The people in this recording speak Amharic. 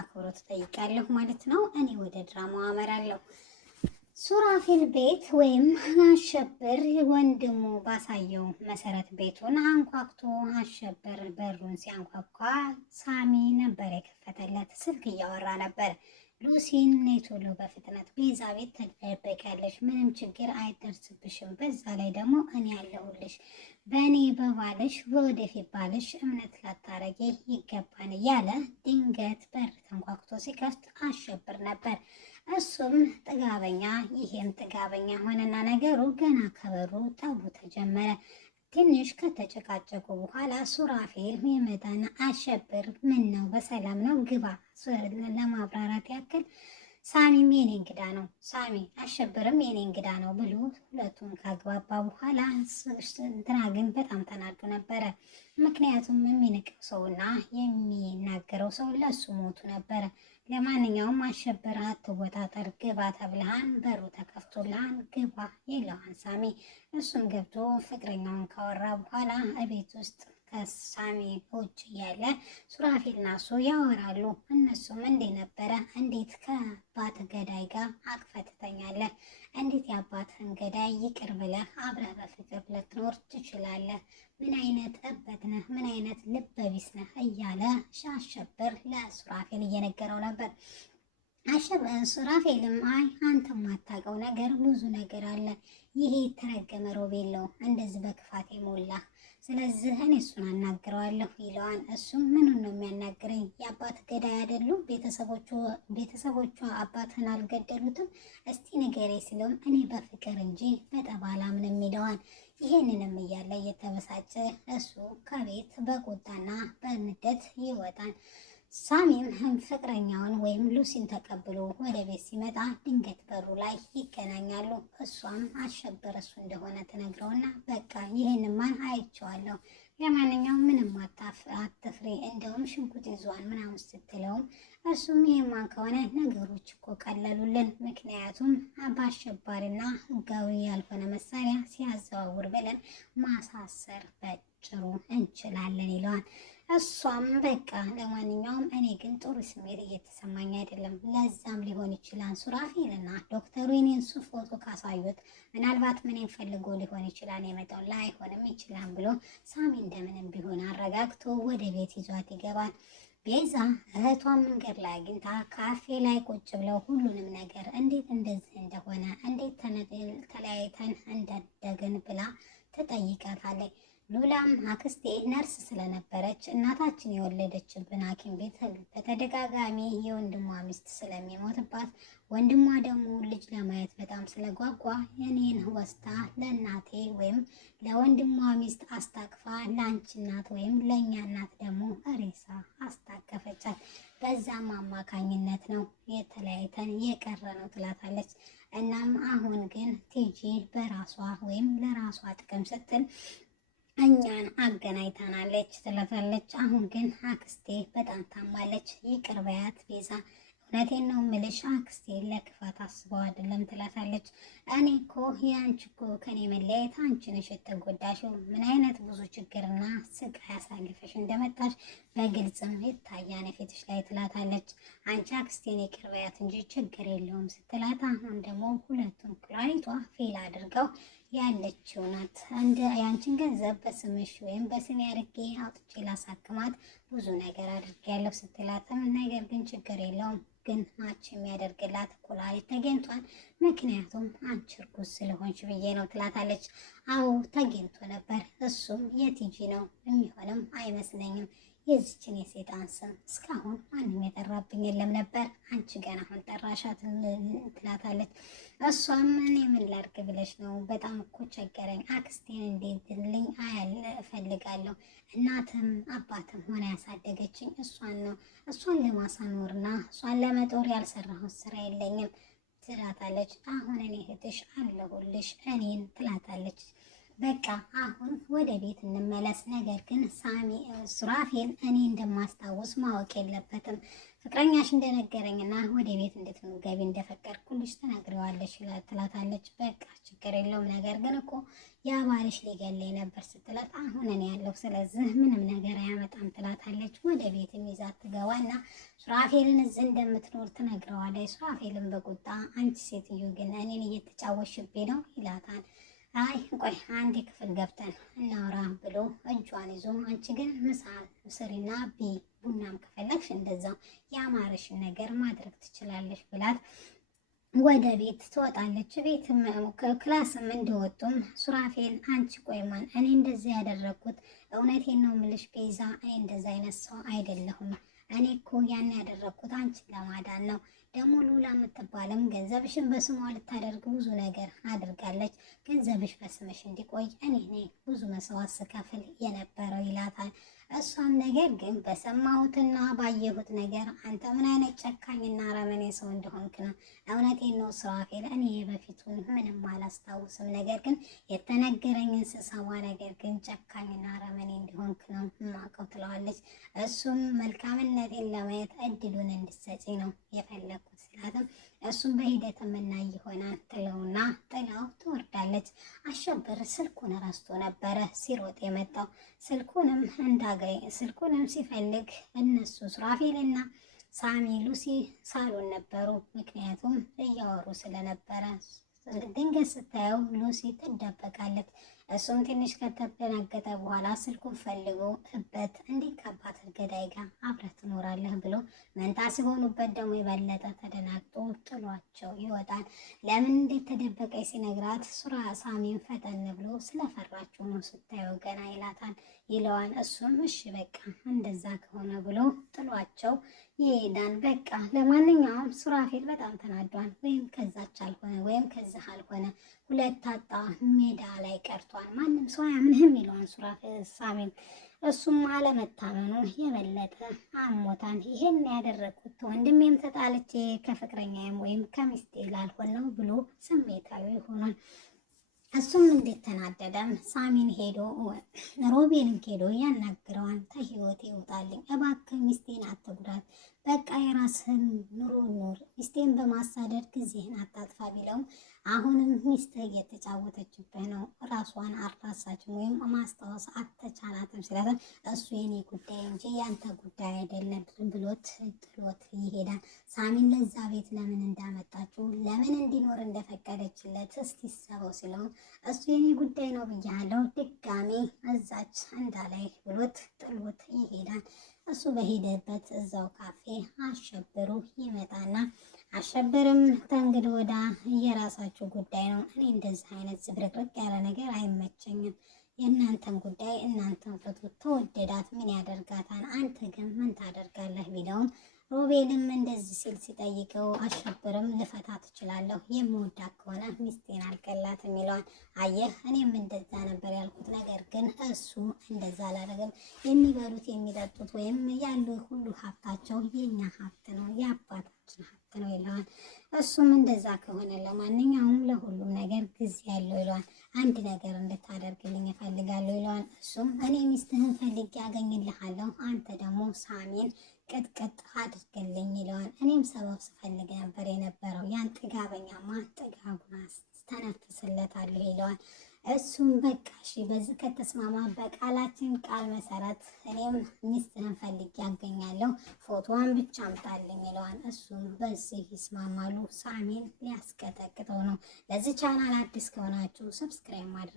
አክብሮት ጠይቃለሁ ማለት ነው። እኔ ወደ ድራማው አመራለሁ። ሱራፌል ቤት ወይም አሸብር ወንድሙ ባሳየው መሰረት ቤቱን አንኳኩቶ አሸብር በሩን ሲያንኳኳ ሳሚ ነበር የከፈተለት። ስልክ እያወራ ነበር። ሉሲን ነይ ቶሎ በፍጥነት ቤዛ ቤት ተደበቂያለሽ፣ ምንም ችግር አይደርስብሽም። በዛ ላይ ደግሞ እኔ ያለሁልሽ፣ በእኔ በባልሽ በወደፊት ባልሽ እምነት ላታረጊ ይገባን እያለ ድንገት በር ተንኳኩቶ ሲከፍት አሸብር ነበር። እሱም ጥጋበኛ ይሄም ጥጋበኛ ሆነና ነገሩ ገና ከበሩ ጠቡ ተጀመረ። ትንሽ ከተጨቃጨቁ በኋላ ሱራፌል የመጣና አሸብር ምን ነው በሰላም ነው ግባ ለማብራራት ያክል ሳሚም የኔ እንግዳ ነው አሸብርም የኔ እንግዳ ነው ብሎ ሁለቱን ካግባባ በኋላ እንትና ግን በጣም ተናዶ ነበረ። ምክንያቱም የሚንቀው ሰውና የሚናገረው ሰው ለሱ ሞቱ ነበረ። ለማንኛውም አሸብር አትወጣጠር ግባ ተብልሃን፣ በሩ ተከፍቶልሃን ግባ ይለዋን ሳሚ። እሱም ገብቶ ፍቅረኛውን ካወራ በኋላ እቤት ውስጥ ከሳሚ ውጭ እያለ ሱራፌልና እሱ ያወራሉ። እነሱም እንዴት ነበረ? እንዴት ከአባት ገዳይ ጋር አቅፈህ ትተኛለህ? እንዴት የአባትህን ገዳይ ይቅር ብለህ አብረህ በፍቅር ልትኖር ትችላለህ? ምን አይነት እበት ነህ? ምን አይነት ልበቢስ ነህ? እያለ አሸብር ለሱራፌል እየነገረው ነበር። ሱራፌልም አይ አንተ የማታውቀው ነገር ብዙ ነገር አለ። ይሄ የተረገመ ሮቤል ነው እንደዚህ በክፋት የሞላ፣ ስለዚህ እኔ እሱን አናግረዋለሁ ይለዋን። እሱም ምኑን ነው የሚያናግረኝ? የአባት ገዳይ አይደሉም ቤተሰቦቿ አባትህን አልገደሉትም? እስቲ ንገሬ ሲለውም እኔ በፍቅር እንጂ በጠብ አላምንም ይለዋን። ይሄንንም እያለ እየተበሳጨ እሱ ከቤት በቁጣና በንደት ይወጣል። ሳሚም ፍቅረኛውን ወይም ሉሲን ተቀብሎ ወደ ቤት ሲመጣ ድንገት በሩ ላይ ይገናኛሉ። እሷም አሸብር እሱ እንደሆነ ትነግረውና በቃ ይህንማን አይቼዋለሁ፣ ለማንኛውም ምንም አትፍሪ፣ እንደውም ሽጉጥ ይዟን ምናምን ስትለውም እሱም ይህማን ከሆነ ነገሮች እኮ ቀለሉልን፣ ምክንያቱም በአሸባሪና ህጋዊ ያልሆነ መሳሪያ ሲያዘዋውር ብለን ማሳሰር በጭሩ እንችላለን ይለዋል። እሷም በቃ ለማንኛውም እኔ ግን ጥሩ ስሜት እየተሰማኝ አይደለም፣ ለዛም ሊሆን ይችላል ሱራፌልና ዶክተሩ የኔን ፎቶ ካሳዩት ምናልባት ምንን ፈልጎ ሊሆን ይችላል የመጣው፣ ላይሆንም ይችላል ብሎ ሳሚ እንደምንም ቢሆን አረጋግቶ ወደ ቤት ይዟት ይገባል። ቤዛ እህቷን መንገድ ላይ አግኝታ ካፌ ላይ ቁጭ ብለው ሁሉንም ነገር እንዴት እንደዚህ እንደሆነ እንዴት ተለያይተን እንዳደግን ብላ ትጠይቃታለች። ሉላም አክስቴ ነርስ ስለነበረች እናታችን የወለደችብን ሐኪም ቤት በተደጋጋሚ የወንድሟ ሚስት ስለሚሞትባት ወንድሟ ደግሞ ልጅ ለማየት በጣም ስለጓጓ የኔን ወስታ ለእናቴ ወይም ለወንድሟ ሚስት አስታቅፋ ለአንቺ እናት ወይም ለእኛ እናት ደግሞ ሬሳ አስታቀፈቻት። በዛም አማካኝነት ነው የተለያይተን የቀረ ነው ትላታለች። እናም አሁን ግን ቲጂ በራሷ ወይም ለራሷ ጥቅም ስትል እኛን አገናኝታናለች ትላታለች። አሁን ግን አክስቴ በጣም ታማለች፣ ይቅር በያት ቤዛ፣ እውነቴን ነው ምልሽ አክስቴ ለክፋት አስበው አይደለም ትላታለች። እኔ እኮ የአንቺ እኮ ከኔ መለያየት አንቺ ነሽ የተጎዳሽው፣ ምን አይነት ብዙ ችግርና ስቃይ አሳልፈሽ እንደመጣሽ በግልጽም ይታያል ፊትሽ ላይ ትላታለች። አንቺ አክስቴን ይቅር በያት እንጂ ችግር የለውም ስትላት፣ አሁን ደግሞ ሁለቱም ኩላሊቷ ፌል አድርገው ያለችው ናት። እንደ ያንቺን ገንዘብ በስምሽ ወይም በስሜ አድርጌ አውጥቼ ላሳክማት ብዙ ነገር አድርጌያለሁ ስትላትም፣ ነገር ግን ችግር የለውም ግን ማች የሚያደርግላት ኩላሊት ተገኝቷል፣ ምክንያቱም አንቺ እርጉዝ ስለሆንሽ ብዬ ነው ትላታለች። አዎ ተገኝቶ ነበር፣ እሱም የቲጂ ነው፣ የሚሆንም አይመስለኝም። የዚችን የሴጣን ስም እስካሁን ማንም የጠራብኝ የለም ነበር፣ አንቺ ገና አሁን ጠራሻት ትላታለች። እሷም እኔ ምን ላድርግ ብለሽ ነው? በጣም እኮ ቸገረኝ፣ አክስቴን እንዲድልኝ እፈልጋለሁ። እናትም አባትም ሆነ ያሳደገችኝ እሷን ነው። እሷን ለማሳኖርና እሷን ለመጦር ያልሰራሁት ስራ የለኝም ትላታለች። አሁን እኔ እህትሽ አለሁልሽ እኔን ትላታለች። በቃ አሁን ወደ ቤት እንመለስ። ነገር ግን ሱራፌል እኔ እንደማስታውስ ማወቅ የለበትም። ፍቅረኛሽ እንደነገረኝና ወደ ቤት እንድትገቢ እንደፈቀድኩልሽ ተናግረዋለች ትላታለች። በቃ ችግር የለውም ነገር ግን እኮ ያ ባልሽ ሊገለኝ ነበር ስትላት አሁን እኔ ያለው ስለዚህ ምንም ነገር አያመጣም ትላታለች። ወደ ቤት ይዛት ትገባና ሱራፌልን እዚህ እንደምትኖር ትነግረዋለች። ሱራፌልን በቁጣ አንቺ ሴትዮ ግን እኔን እየተጫወሽብኝ ነው ይላታል። አይ ቆይ አንድ ክፍል ገብተን እናውራ ብሎ እጇን ይዞ አንቺ ግን ምሳ ስሪና ቢ ቡናም ከፈለግሽ እንደዛው ያማረሽን ነገር ማድረግ ትችላለሽ ብላት ወደ ቤት ትወጣለች። ቤት ክላስም እንደወጡም ሱራፌል አንቺ ቆይማን እኔ እንደዚህ ያደረግኩት እውነቴን ነው ምልሽ ቤዛ፣ እኔ እንደዚህ አይነት ሰው አይደለሁም። እኔ እኮ ያን ያደረግኩት አንቺን ለማዳን ነው። ደግሞ ሉላ የምትባልም ገንዘብሽን በስሟ ልታደርግ ብዙ ነገር አድርጋለች። ገንዘብሽ በስምሽ እንዲቆይ እኔ ነኝ ብዙ መስዋዕት ስከፍል የነበረው ይላታል። እሷም ነገር ግን በሰማሁትና ባየሁት ነገር አንተ ምን አይነት ጨካኝና አረመኔ ሰው እንደሆንክ ነው። እውነቴን ነው ሱራፌል፣ እኔ በፊቱን ምንም አላስታውስም። ነገር ግን የተነገረኝን ስሰማ ነገር ግን ጨካኝና አረመኔ እንደሆንክ ነው የማውቀው ትለዋለች። እሱም መልካምነቴን ለማየት እድሉን እንድትሰጪ ነው የፈለግኩት ስላትም እሱም በሂደት የምናይ ይሆናል ትለውና ጥላው ትወርዳለች። አሸብር ስልኩን ረስቶ ነበረ ሲሮጥ የመጣው። ስልኩንም ሲፈልግ እነሱ ሱራፌልና ሳሚ ሉሲ ሳሎን ነበሩ። ምክንያቱም እያወሩ ስለነበረ ድንገት ስታየው ሉሲ ትደበቃለች። እሱም ትንሽ ከተደናገጠ በኋላ ስልኩን ፈልጎ እበት እንዴት ከአባት ገዳይ ጋር አብረህ ትኖራለህ ብሎ መንታ ሲሆኑበት ደግሞ የበለጠ ተደናግጦ ጥሏቸው ይወጣል። ለምን እንዴት ተደበቀች ሲነግራት ሳሚን ፈጠን ብሎ ስለፈራችሁ ነው ስታየው ገና ይላታል ይለዋል። እሱም እሺ በቃ እንደዛ ከሆነ ብሎ ጥሏቸው ይሄዳል። በቃ ለማንኛውም ሱራፌል በጣም ተናዷል። ወይም ከዛች አልሆነ ወይም ከዚህ አልሆነ ሁለት አጣ ሜዳ ላይ ቀርቷል። ማንም ሰው አያምንህም ይለዋል ሳሚን። እሱም አለመታመኑ የበለጠ አሞታን። ይሄን ያደረኩት ወንድሜም ተጣልቼ ከፍቅረኛዬም ወይም ከሚስቴ ላልሆን ነው ብሎ ስሜታዊ ሆኗል። እሱም እንዴት ተናደደም ሳሚን ሄዶ ሮቤልን ሄዶ ያናግረዋል። ከህይወቴ ይውጣልኝ እባክህ፣ ሚስቴን አትጉዳት፣ በቃ የራስህን ኑሮ ኑር፣ ሚስቴን በማሳደድ ጊዜህን አታጥፋ ቢለውም አሁንም ሚስትህ እየተጫወተችብህ ነው፣ ራሷን አልራሳችም ወይም ማስታወስ አልተቻላትም ስለዚህ እሱ የኔ ጉዳይ እንጂ ያንተ ጉዳይ አይደለም ብሎት ጥሎት ይሄዳል። ሳሚን ለዛ ቤት ለምን እንዳመጣችው ለምን እንዲኖር እንደፈቀደችለት እስቲ ሰበው ሲለው እሱ የኔ ጉዳይ ነው ብያለሁ ድጋሜ እዛች እንዳላይ ብሎት ጥሎት ይሄዳል። እሱ በሄደበት እዛው ካፌ አሸብሩ ይመጣና አሸብርም ተንግድ ወዳ የራሳችሁ ጉዳይ ነው፣ እኔ እንደዚህ አይነት ዝብርቅርቅ ያለ ነገር አይመቸኝም፣ የእናንተን ጉዳይ እናንተን ፍቱት፣ ተወደዳት ምን ያደርጋታል፣ አንተ ግን ምን ታደርጋለህ ቢለውም ሮቤልም እንደዚህ ሲል ሲጠይቀው አሸብርም ልፈታ ትችላለሁ፣ የምወዳት ከሆነ ሚስቴን አልገላትም ይለዋል። አየህ እኔም እንደዛ ነበር ያልኩት፣ ነገር ግን እሱ እንደዛ አላደረገም፣ የሚበሉት የሚጠጡት ወይም ያሉ ሁሉ ሀብታቸው የኛ ሀብት ነው፣ የአባታችን ሀብት ነው ይለዋል። እሱም እንደዛ ከሆነ ለማንኛውም ለሁሉም ነገር ጊዜ ያለው ይለዋል። አንድ ነገር እንድታደርግልኝ እፈልጋለሁ ይለዋል። እሱም እኔ ሚስትህን ፈልጌ ያገኝልሃለሁ፣ አንተ ደግሞ ሳሚን ቅጥቅጥ አድርግልኝ ይለዋል። እኔም ሰበብ ስፈልግ ነበር የነበረው፣ ያን ጥጋበኛማ ጥጋቡን ተነፍስለታለሁ ይለዋል። እሱም በቃ እሺ በዚህ ከተስማማ በቃላችን ቃል መሰረት እኔም ሚስትህን ፈልጌ ያገኛለሁ፣ ፎቶዋን ብቻ አምጣልኝ ይለዋል። እሱም በዚህ ይስማማሉ። ሳሚን ሊያስቀጠቅጠው ነው። ለዚህ ቻናል አዲስ ከሆናችሁ ሰብስክራይብ ማድረግ